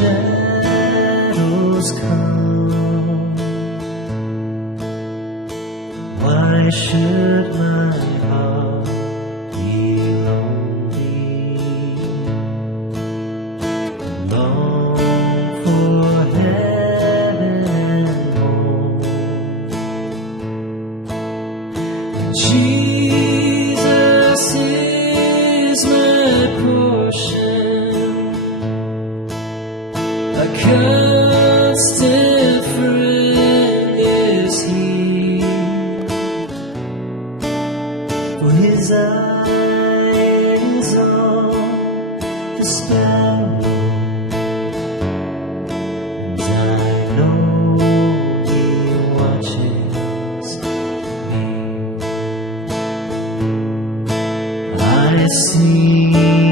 shadows come, why should my heart be lonely? Long for heaven and home. Jesus is my portion, a constant friend is He. For His eye is on the sparrow, and I know He watches me. I see